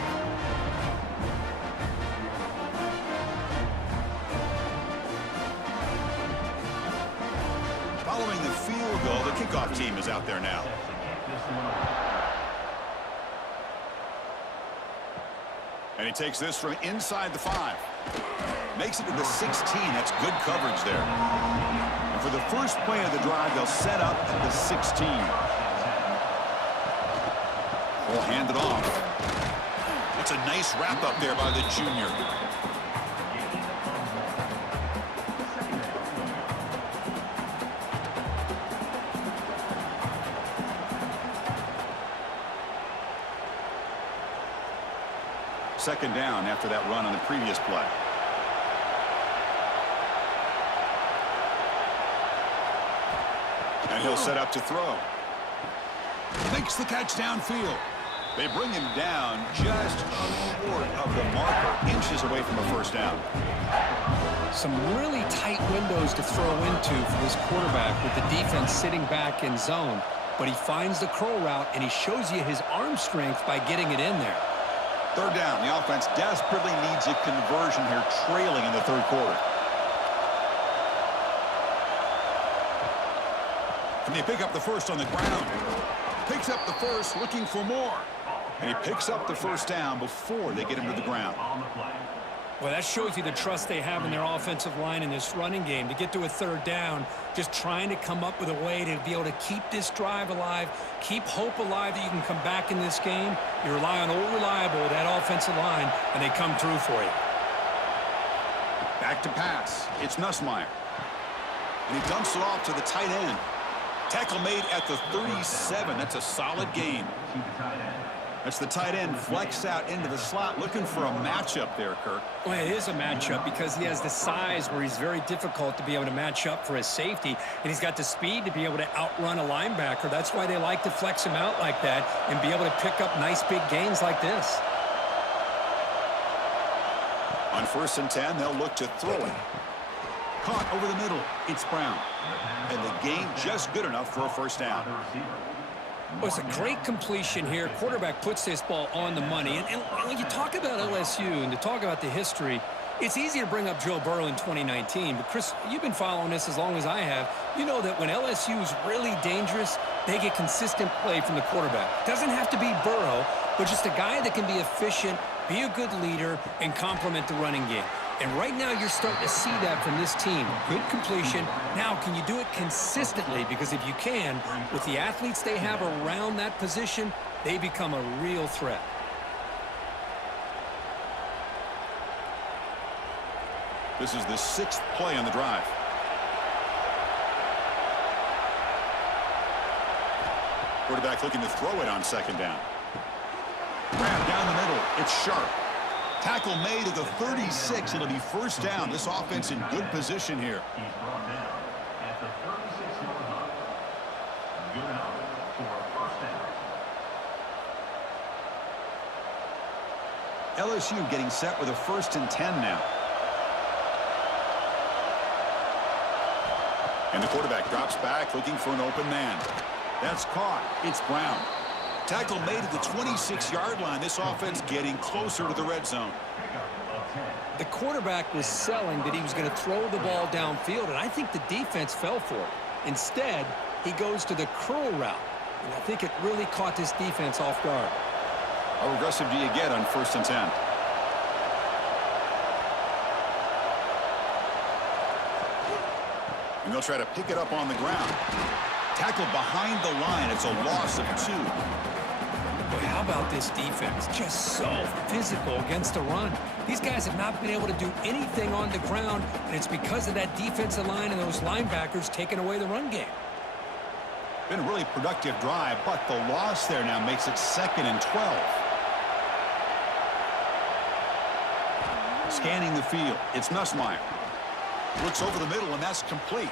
Following the field goal, the kickoff team is out there now. And he takes this from inside the 5. Makes it to the 16. That's good coverage there. And for the first play of the drive, they'll set up at the 16. We'll hand it off. That's a nice wrap up there by the junior. Second down after that run on the previous play. And he'll set up to throw. Makes the catch downfield. They bring him down just short of the marker, inches away from a 1st down. Some really tight windows to throw into for this quarterback with the defense sitting back in zone. But he finds the curl route, and he shows you his arm strength by getting it in there. 3rd down. The offense desperately needs a conversion here, trailing in the 3rd quarter. And they pick up the 1st on the ground. Picks up the 1st, looking for more. And he picks up the 1st down before they get him to the ground. Well, that shows you the trust they have in their offensive line in this running game. To get to a 3rd down, just trying to come up with a way to be able to keep this drive alive, keep hope alive that you can come back in this game. You rely on old reliable, that offensive line, and they come through for you. Back to pass. It's Nussmeier. And he dumps it off to the tight end. Tackle made at the 37. That's a solid gain. That's the tight end flex out into the slot, looking for a matchup there, Kirk. Well, it is a matchup because he has the size where he's very difficult to be able to match up for his safety, and he's got the speed to be able to outrun a linebacker. That's why they like to flex him out like that and be able to pick up nice big gains like this. On 1st and 10, they'll look to throw it. Caught over the middle. It's Brown. And the gain just good enough for a 1st down. Well, it's a great completion here. Quarterback puts this ball on the money. And when you talk about LSU and to talk about the history, it's easy to bring up Joe Burrow in 2019. But, Chris, you've been following this as long as I have. You know that when LSU is really dangerous, they get consistent play from the quarterback. Doesn't have to be Burrow, but just a guy that can be efficient, be a good leader, and complement the running game. And right now you're starting to see that from this team. Good completion. Now, can you do it consistently? Because if you can, with the athletes they have around that position, they become a real threat. This is the 6th play on the drive. Quarterback looking to throw it on 2nd down. Grab down the middle. It's Sharp. Tackle made at the 36. It'll be 1st down. This offense in good position here. He's brought down at the 36-yard line. Good enough for a 1st down. LSU getting set with a 1st and 10 now. And the quarterback drops back looking for an open man. That's caught. It's Brown. Tackle made at the 26-yard line. This offense getting closer to the red zone. The quarterback was selling that he was going to throw the ball downfield, and I think the defense fell for it. Instead, he goes to the curl route, and I think it really caught this defense off guard. How aggressive do you get on 1st and 10? And they'll try to pick it up on the ground. Tackle behind the line. It's a loss of 2. Boy, how about this defense? Just so physical against the run. These guys have not been able to do anything on the ground, and it's because of that defensive line and those linebackers taking away the run game. Been a really productive drive, but the loss there now makes it 2nd and 12. Scanning the field. It's Nussmeier. Looks over the middle, and that's complete.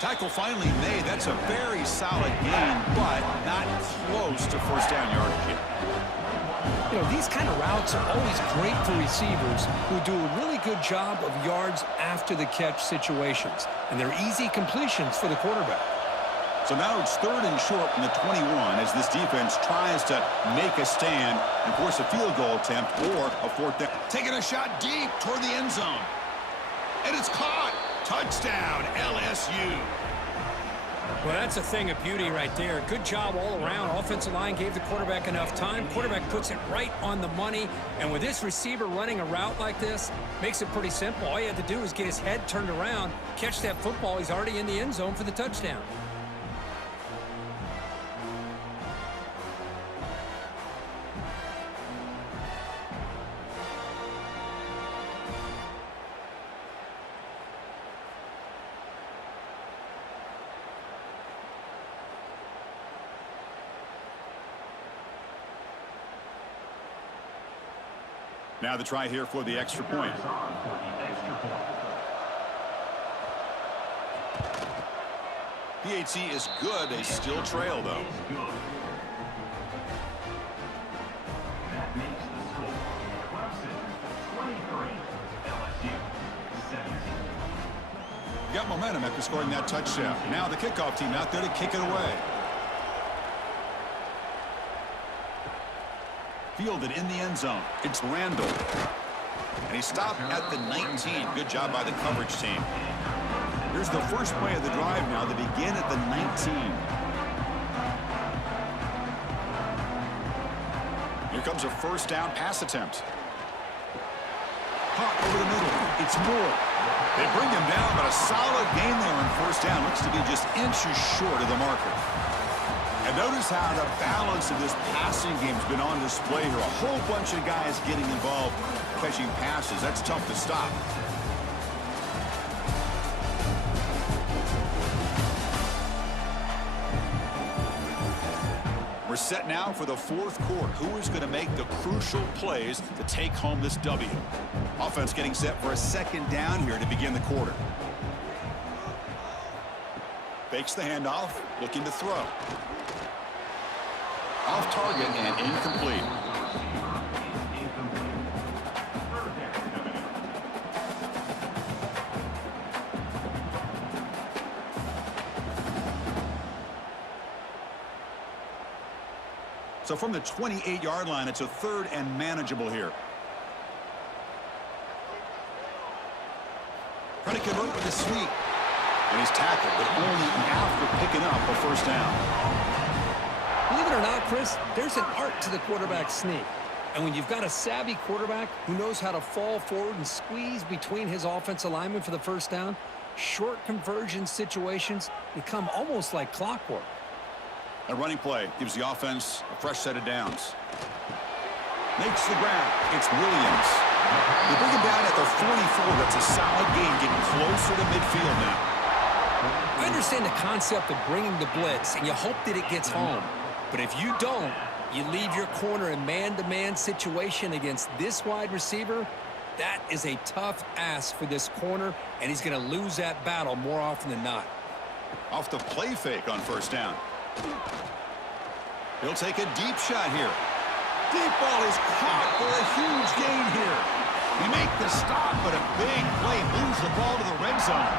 Tackle finally made. That's a very solid gain, but not close to 1st down yardage yet. You know, these kind of routes are always great for receivers who do a really good job of yards after the catch situations, and they're easy completions for the quarterback. So now it's 3rd and short from the 21 as this defense tries to make a stand and force a field goal attempt or a 4th down. Taking a shot deep toward the end zone. And it's caught. Touchdown, LSU. Well, that's a thing of beauty right there. Good job all around. Offensive line gave the quarterback enough time. Quarterback puts it right on the money. And with this receiver running a route like this, makes it pretty simple. All you have to do is get his head turned around, catch that football. He's already in the end zone for the touchdown. Now the try here for the extra point. PHC is good. They still trail, though. That makes the score. Clemson 23, LSU 17. Got momentum after scoring that touchdown. Now the kickoff team out there to kick it away. Fielded in the end zone. It's Randall. And he stopped at the 19. Good job by the coverage team. Here's the first play of the drive now. They begin at the 19. Here comes a 1st down pass attempt. Caught over the middle. It's Moore. They bring him down, but a solid gain there on 1st down. Looks to be just inches short of the marker. And notice how the balance of this passing game has been on display here. A whole bunch of guys getting involved catching passes. That's tough to stop. We're set now for the 4th quarter. Who is going to make the crucial plays to take home this W? Offense getting set for a 2nd down here to begin the quarter. Fakes the handoff, looking to throw. Off target and incomplete. So from the 28-yard line, it's a 3rd and manageable here. Trying to convert with a sweep. And he's tackled, but only after picking up a 1st down. Believe it or not, Chris, there's an art to the quarterback sneak. And when you've got a savvy quarterback who knows how to fall forward and squeeze between his offensive linemen for the 1st down, short conversion situations become almost like clockwork. A running play gives the offense a fresh set of downs. Makes the grab. It's Williams. They bring him down at the 44. That's a solid gain, getting closer to midfield now. I understand the concept of bringing the blitz, and you hope that it gets home. But if you don't, you leave your corner in man-to-man situation against this wide receiver. That is a tough ask for this corner, and he's going to lose that battle more often than not. Off the play fake on 1st down. He'll take a deep shot here. Deep ball is caught for a huge gain here. They make the stop, but a big play moves the ball to the red zone.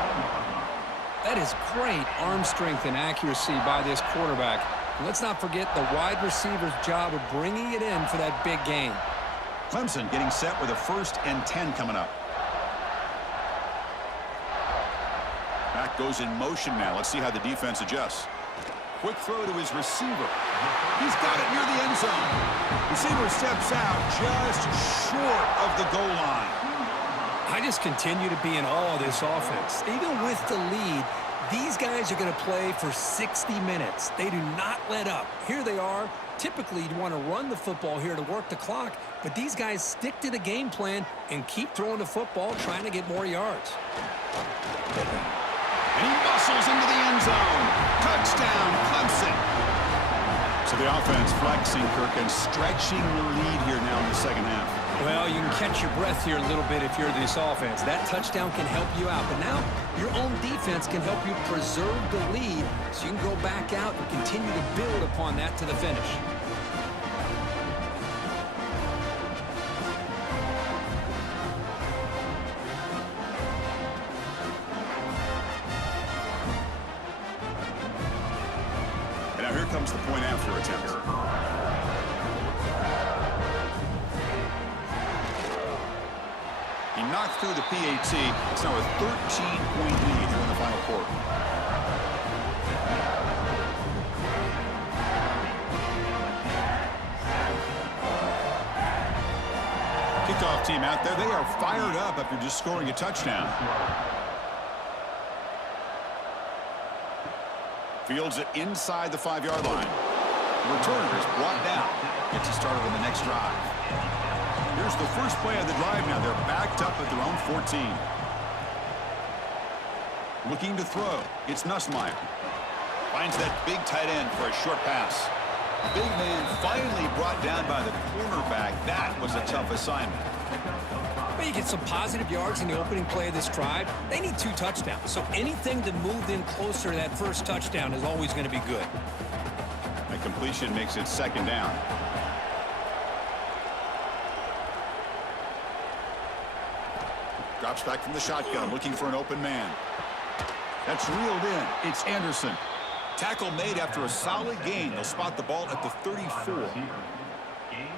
That is great arm strength and accuracy by this quarterback. And let's not forget the wide receiver's job of bringing it in for that big gain. Clemson getting set with a 1st and 10 coming up. Back goes in motion now. Let's see how the defense adjusts. Quick throw to his receiver. He's got it near the end zone. Receiver steps out just short of the goal line. I just continue to be in awe of this offense. Even with the lead, these guys are going to play for 60 minutes. They do not let up. Here they are. Typically, you'd want to run the football here to work the clock, but these guys stick to the game plan and keep throwing the football, trying to get more yards. And he muscles into the end zone. Touchdown, Clemson. So the offense flexing, Kirk, and stretching the lead here now in the second half. Well, you can catch your breath here a little bit if you're this offense. That touchdown can help you out. But now your own defense can help you preserve the lead so you can go back out and continue to build upon that to the finish. And now here comes the point after attempt. He knocked through the PAT. It's now a 13-point lead here in the final quarter. Kickoff team out there. They are fired up after just scoring a touchdown. Fields it inside the 5-yard line. Returner is brought down. Gets us started on the next drive. Here's the first play of the drive now. They're backed up at their own 14. Looking to throw. It's Nussmeier. Finds that big tight end for a short pass. Big man finally brought down by the cornerback. That was a tough assignment. Well, you get some positive yards in the opening play of this drive. They need 2 touchdowns, so anything to move them closer to that first touchdown is always going to be good. That completion makes it second down. Drops back from the shotgun, looking for an open man. That's reeled in. It's Anderson. Tackle made after a solid gain. They'll spot the ball at the 34.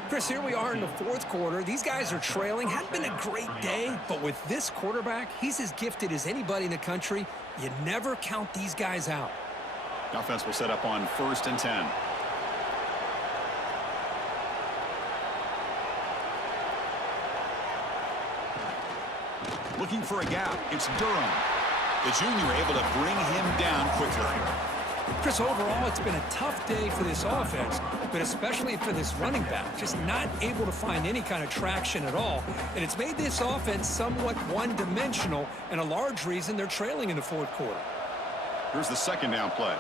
Chris, here we are in the 4th quarter. These guys are trailing. Hadn't been a great day, but with this quarterback, he's as gifted as anybody in the country. You never count these guys out. The offense will set up on 1st and 10. Looking for a gap. It's Durham. The junior able to bring him down quickly. Chris, overall, it's been a tough day for this offense, but especially for this running back. Just not able to find any kind of traction at all. And it's made this offense somewhat one-dimensional, and a large reason they're trailing in the 4th quarter. Here's the second down play.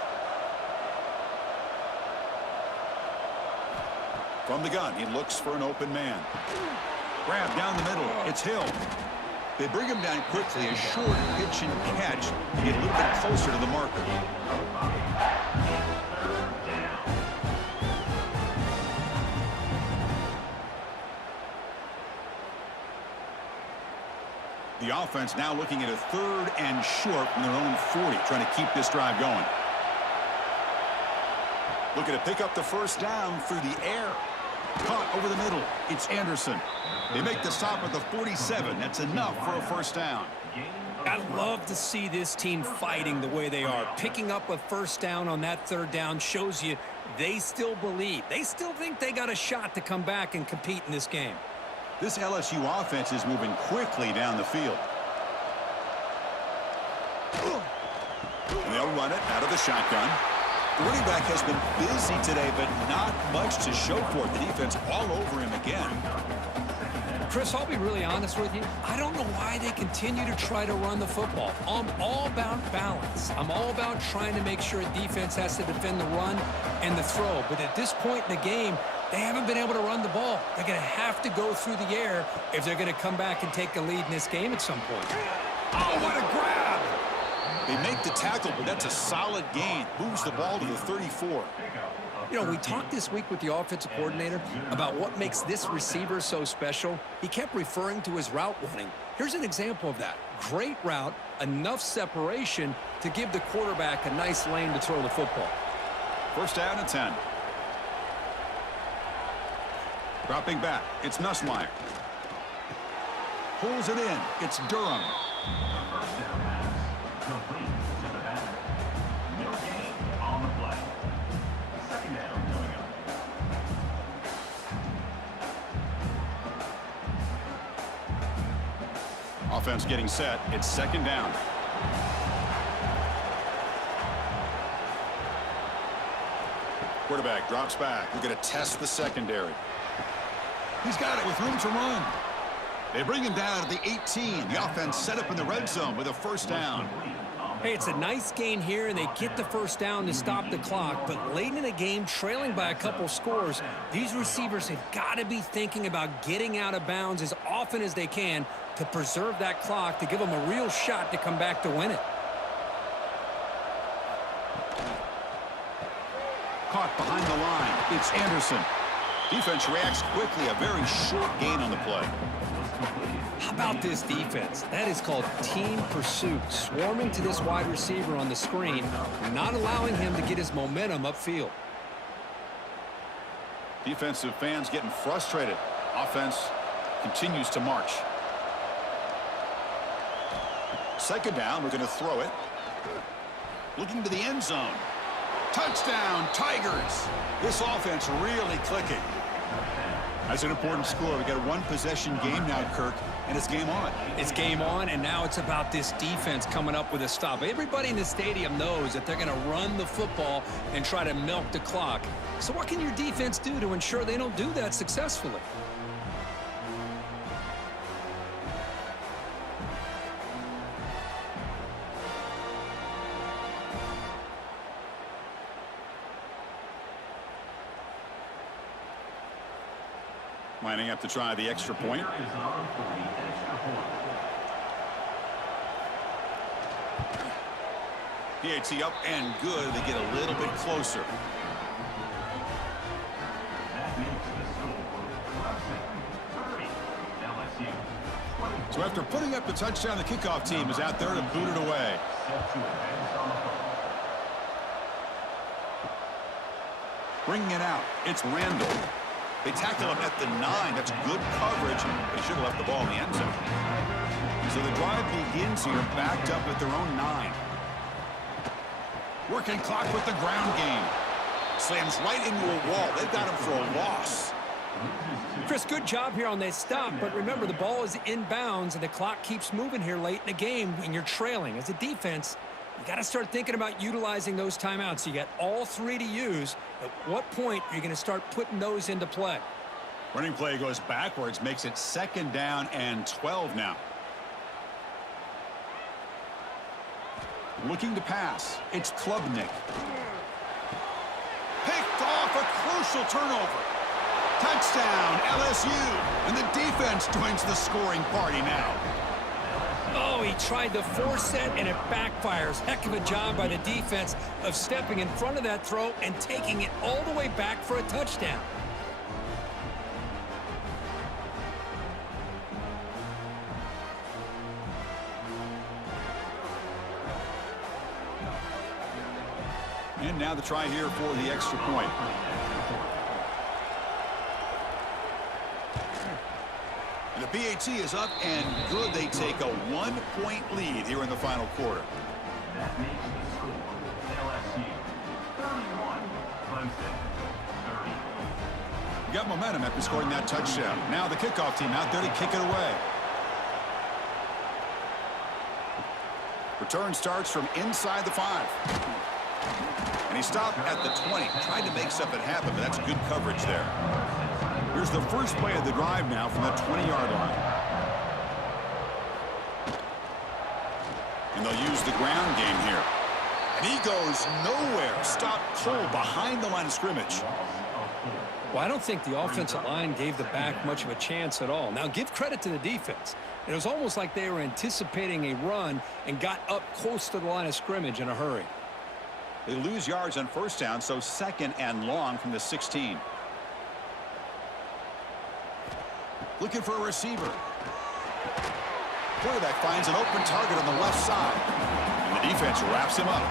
From the gun, he looks for an open man. Grab down the middle. It's Hill. They bring him down quickly, a short pitch and catch to get a little bit closer to the marker. The offense now looking at a 3rd and short from their own 40, trying to keep this drive going. Looking to pick up the first down through the air. Caught over the middle. It's Anderson. They make the stop at the 47. That's enough for a first down. I love to see this team fighting the way they are. Picking up a first down on that 3rd down shows you they still believe. They still think they got a shot to come back and compete in this game. This LSU offense is moving quickly down the field. And they'll run it out of the shotgun. The running back has been busy today, but not much to show for it. The defense all over him again. Chris, I'll be really honest with you. I don't know why they continue to try to run the football. I'm all about balance. I'm all about trying to make sure a defense has to defend the run and the throw. But at this point in the game, they haven't been able to run the ball. They're going to have to go through the air if they're going to come back and take the lead in this game at some point. Oh, what a grab! They make the tackle, but that's a solid gain. Moves the ball to the 34. You know, we talked this week with the offensive coordinator about what makes this receiver so special. He kept referring to his route running. Here's an example of that. Great route, enough separation to give the quarterback a nice lane to throw the football. First down and 10. Dropping back, it's Nussmeier. Pulls it in, it's Durham. First down pass. Complete to the back. No gain on the play. Second down coming up. Offense getting set, it's second down. Quarterback drops back. We're going to test the secondary. He's got it with room to run. They bring him down at the 18. The offense set up in the red zone with a first down. Hey, it's a nice gain here, and they get the first down to stop the clock. But late in the game, trailing by a couple scores, these receivers have got to be thinking about getting out of bounds as often as they can to preserve that clock, to give them a real shot to come back to win it. Caught behind the line. It's Anderson. Defense reacts quickly. A very short gain on the play. How about this defense? That is called team pursuit. Swarming to this wide receiver on the screen, not allowing him to get his momentum upfield. Defensive fans getting frustrated. Offense continues to march. Second down, we're going to throw it. Looking to the end zone. Touchdown, Tigers. This offense really clicking. That's an important score. We got a one-possession game now, Kirk, and it's game on. It's game on, and now it's about this defense coming up with a stop. Everybody in the stadium knows that they're going to run the football and try to milk the clock. So what can your defense do to ensure they don't do that successfully? Lining up to try the extra point. Here is on for the extra point. PAT up and good. They get a little bit closer. That makes the score Clemson 30, LSU 20. So after putting up the touchdown, the kickoff team is out there to boot it away. Set to advance on the ball. Bringing it out, it's Randall. They tackle him at the 9. That's good coverage. They should have left the ball in the end zone. So the drive begins here backed up at their own 9. Working clock with the ground game. Slams right into a wall. They've got him for a loss. Chris, good job here on that stop, but remember, the ball is inbounds, and the clock keeps moving here late in the game when you're trailing. As a defense, you got to start thinking about utilizing those timeouts. You got all 3 to use. At what point are you going to start putting those into play? Running play goes backwards, makes it second down and 12 now. Looking to pass. It's Klubnik. Picked off, a crucial turnover. Touchdown, LSU. And the defense joins the scoring party now. Oh, he tried to force it, and it backfires. Heck of a job by the defense of stepping in front of that throw and taking it all the way back for a touchdown. And now the try here for the extra point. And the PAT is up and good. They take a 1-point lead here in the final quarter. That makes the score LSU 31, Clemson 30. We got momentum after scoring that touchdown. Now the kickoff team out there to kick it away. Return starts from inside the 5. And he stopped at the 20. Tried to make something happen, but that's good coverage there. Here's the first play of the drive now from the 20-yard line. And they'll use the ground game here. And he goes nowhere. Stopped cold behind the line of scrimmage. Well, I don't think the offensive line gave the back much of a chance at all. Now, give credit to the defense. It was almost like they were anticipating a run and got up close to the line of scrimmage in a hurry. They lose yards on first down, so second and long from the 16. Looking for a receiver. Quarterback finds an open target on the left side. And the defense wraps him up.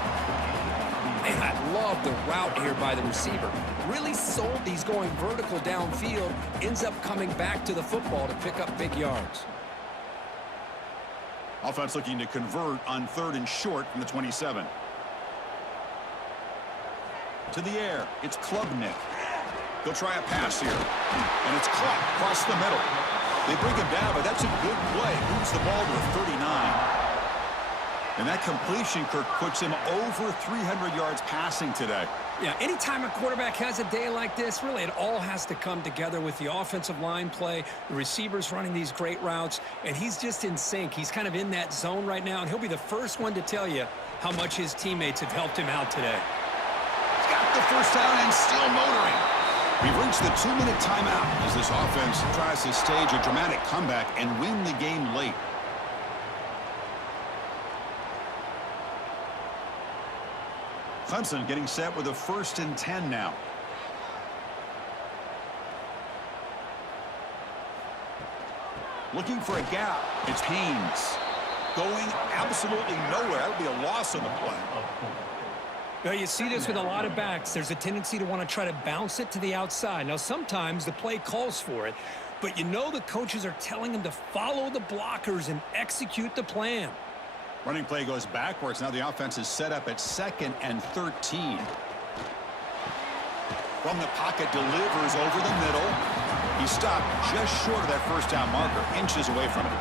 Man, I love the route here by the receiver. Really sold these going vertical downfield. Ends up coming back to the football to pick up big yards. Offense looking to convert on 3rd and short from the 27. To the air. It's Klubnik. They'll try a pass here. And it's caught across the middle. They bring him down, but that's a good play. Moves the ball to the 39. And that completion, Kirk, puts him over 300 yards passing today. Yeah, anytime a quarterback has a day like this, really it all has to come together with the offensive line play, the receivers running these great routes, and he's just in sync. He's kind of in that zone right now, and he'll be the first one to tell you how much his teammates have helped him out today. He's got the first down and still motoring. We've reached the 2-minute timeout as this offense tries to stage a dramatic comeback and win the game late. Clemson getting set with a 1st and 10 now. Looking for a gap. It's Haynes. Going absolutely nowhere. That would be a loss on the play. Well, you see this with a lot of backs. There's a tendency to want to try to bounce it to the outside. Now, sometimes the play calls for it, but you know the coaches are telling them to follow the blockers and execute the plan. Running play goes backwards. Now the offense is set up at 2nd and 13. From the pocket, delivers over the middle. He stopped just short of that first down marker, inches away from it.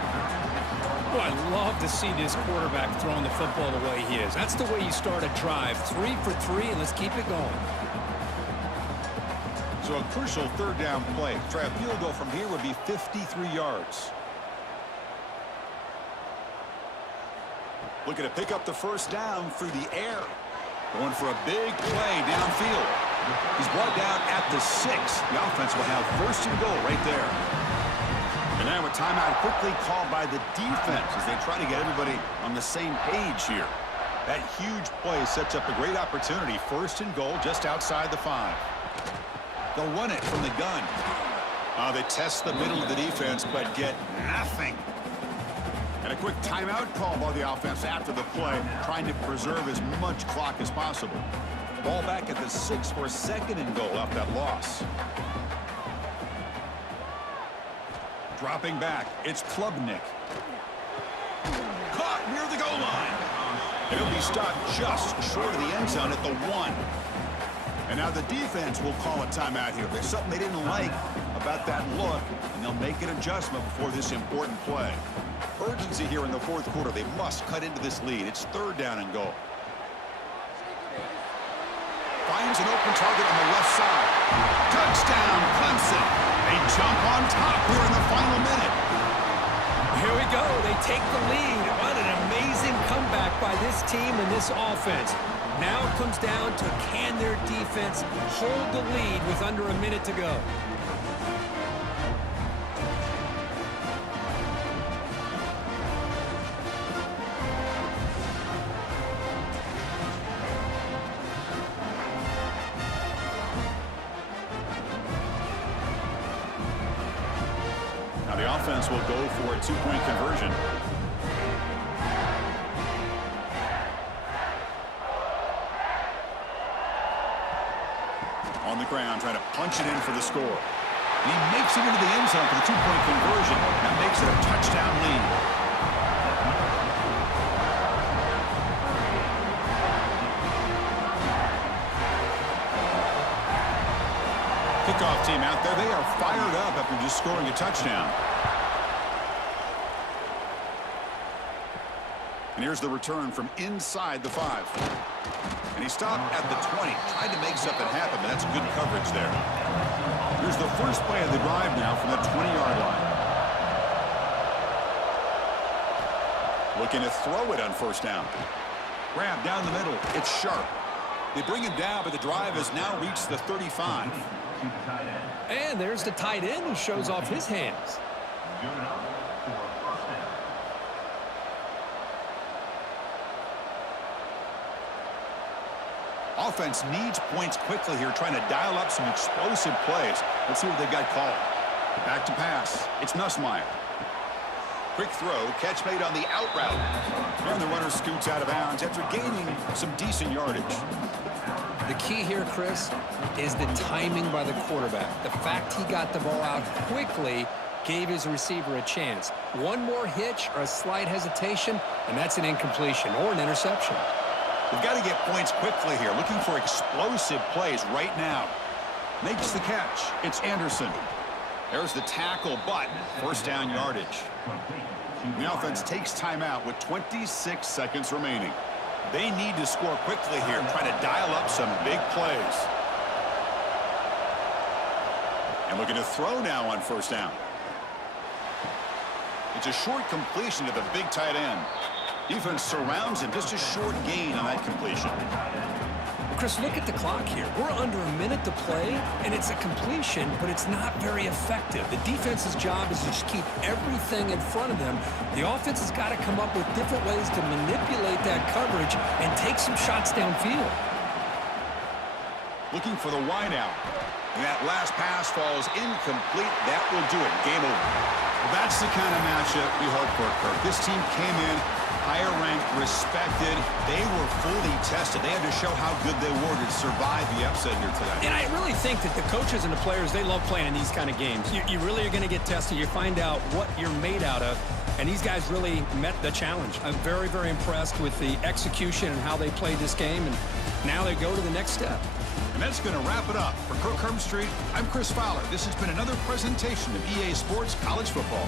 Well, I love to see this quarterback throwing the football the way he is. That's the way you start a drive. 3 for 3, and let's keep it going. So a crucial 3rd down play. Try a field goal from here would be 53 yards. Looking to pick up the first down through the air. Going for a big play downfield. He's brought down at the 6. The offense will have 1st and goal right there. And now a timeout quickly called by the defense as they try to get everybody on the same page here. That huge play sets up a great opportunity. 1st and goal just outside the 5. They'll run it from the gun. They test the middle of the defense but get nothing. And a quick timeout call by the offense after the play, trying to preserve as much clock as possible. Ball back at the 6 for a 2nd and goal off that loss. Dropping back, it's Klubnik. Caught near the goal line. He'll be stopped just short of the end zone at the 1. And now the defense will call a timeout here. There's something they didn't like about that look, and they'll make an adjustment before this important play. Urgency here in the 4th quarter. They must cut into this lead. It's 3rd down and goal. Finds an open target on the left side. Touchdown, Clemson. They jump on top here in the final minute. Here we go. They take the lead. What an amazing comeback by this team and this offense. Now it comes down to can their defense hold the lead with under a minute to go. Now the offense will go for a 2-point conversion. On the ground, trying to punch it in for the score. And he makes it into the end zone for the 2-point conversion. That makes it a touchdown lead. Kickoff team out there. They are fired up after just scoring a touchdown. And here's the return from inside the 5. And he stopped at the 20. Tried to make something happen, but that's good coverage there. Here's the first play of the drive now from the 20-yard line. Looking to throw it on first down. Grab down the middle. It's Sharp. They bring him down, but the drive has now reached the 35. And there's the tight end who shows off his hands. Offense needs points quickly here, trying to dial up some explosive plays. Let's see what they've got called. Back to pass. It's Nussmeier. Quick throw, catch made on the out route. And the runner scoots out of bounds after gaining some decent yardage. The key here, Chris, is the timing by the quarterback. The fact he got the ball out quickly gave his receiver a chance. One more hitch or a slight hesitation, and that's an incompletion or an interception. We've got to get points quickly here, looking for explosive plays right now. Makes the catch. It's Anderson. There's the tackle, but first down yardage. The offense takes timeout with 26 seconds remaining. They need to score quickly here, trying to dial up some big plays. And looking to throw now on first down. It's a short completion to the big tight end. Defense surrounds him, just a short gain on that completion. Chris, look at the clock here. We're under a minute to play, and it's a completion, but it's not very effective. The defense's job is to just keep everything in front of them. The offense has got to come up with different ways to manipulate that coverage and take some shots downfield. Looking for the wide out. And that last pass falls incomplete. That will do it. Game over. Well, that's the kind of matchup we hope for, Kirk. This team came in higher ranked, respected. They were fully tested. They had to show how good they were to survive the upset here today. And I really think that the coaches and the players, they love playing in these kind of games. You really are going to get tested. You find out what you're made out of. And these guys really met the challenge. I'm very, very impressed with the execution and how they played this game. And now they go to the next step. And that's going to wrap it up. For Kirk Herbstreit, I'm Chris Fowler. This has been another presentation of EA Sports College Football.